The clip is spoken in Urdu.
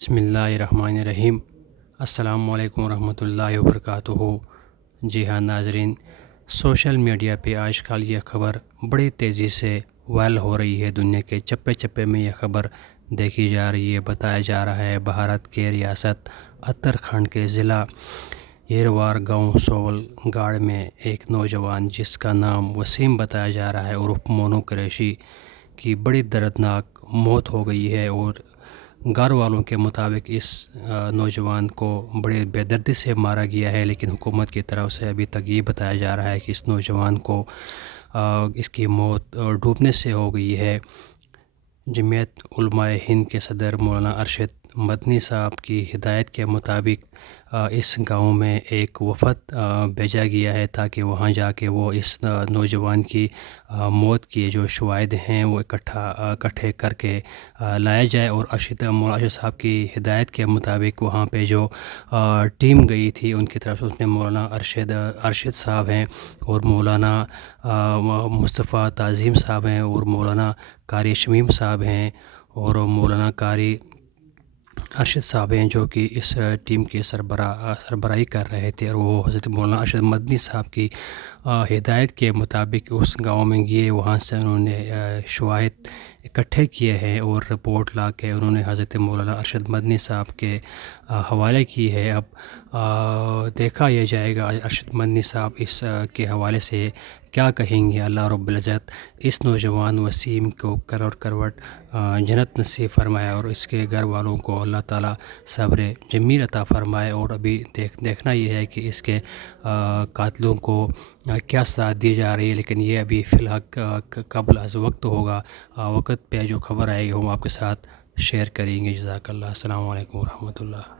بسم اللہ الرحمن الرحیم۔ السلام علیکم ورحمۃ اللہ وبرکاتہ۔ جی ہاں ناظرین، سوشل میڈیا پہ آج کل یہ خبر بڑی تیزی سے وائرل ہو رہی ہے۔ دنیا کے چپے چپے میں یہ خبر دیکھی جا رہی ہے۔ بتایا جا رہا ہے بھارت کے ریاست اتراکھنڈ کے ضلع ایروار گاؤں سول گاڑ میں ایک نوجوان جس کا نام وسیم بتایا جا رہا ہے عرف مونو قریشی کی بڑی دردناک موت ہو گئی ہے، اور گھر والوں کے مطابق اس نوجوان کو بڑے بے دردی سے مارا گیا ہے، لیکن حکومت کی طرف سے ابھی تک یہ بتایا جا رہا ہے کہ اس نوجوان کو اس کی موت ڈوبنے سے ہو گئی ہے۔ جمعیت علماء ہند کے صدر مولانا ارشد مدنی صاحب کی ہدایت کے مطابق اس گاؤں میں ایک وفد بھیجا گیا ہے تاکہ وہاں جا کے وہ اس نوجوان کی موت کی جو شواہد ہیں وہ اکٹھے کر کے لایا جائے، اور مولانا ارشد صاحب کی ہدایت کے مطابق وہاں پہ جو ٹیم گئی تھی ان کی طرف سے اس میں مولانا ارشد صاحب ہیں، اور مولانا مصطفیٰ تعظیم صاحب ہیں، اور مولانا قاری شمیم صاحب ہیں، اور مولانا قاری ارشد صاحب ہیں جو کہ اس ٹیم کی سربراہی کر رہے تھے، اور وہ حضرت مولانا ارشد مدنی صاحب کی ہدایت کے مطابق اس گاؤں میں گئے۔ وہاں سے انہوں نے شواہد اکٹھے کیے ہیں اور رپورٹ لا کے انہوں نے حضرت مولانا ارشد مدنی صاحب کے حوالے کی ہے۔ اب دیکھا یہ جائے گا ارشد مدنی صاحب اس کے حوالے سے کیا کہیں گے۔ اللہ رب العزت اس نوجوان وسیم کو کروٹ جنت نصیب فرمائے، اور اس کے گھر والوں کو اللہ تعالیٰ صبر جمیل عطا فرمائے، اور ابھی دیکھنا یہ ہے کہ اس کے قاتلوں کو کیا سزا دی جا رہی ہے، لیکن یہ ابھی فی الحال قبل از وقت ہوگا۔ وقت پہ جو خبر آئے گی ہم آپ کے ساتھ شیئر کریں گے۔ جزاک اللہ۔ السلام علیکم ورحمۃ اللہ۔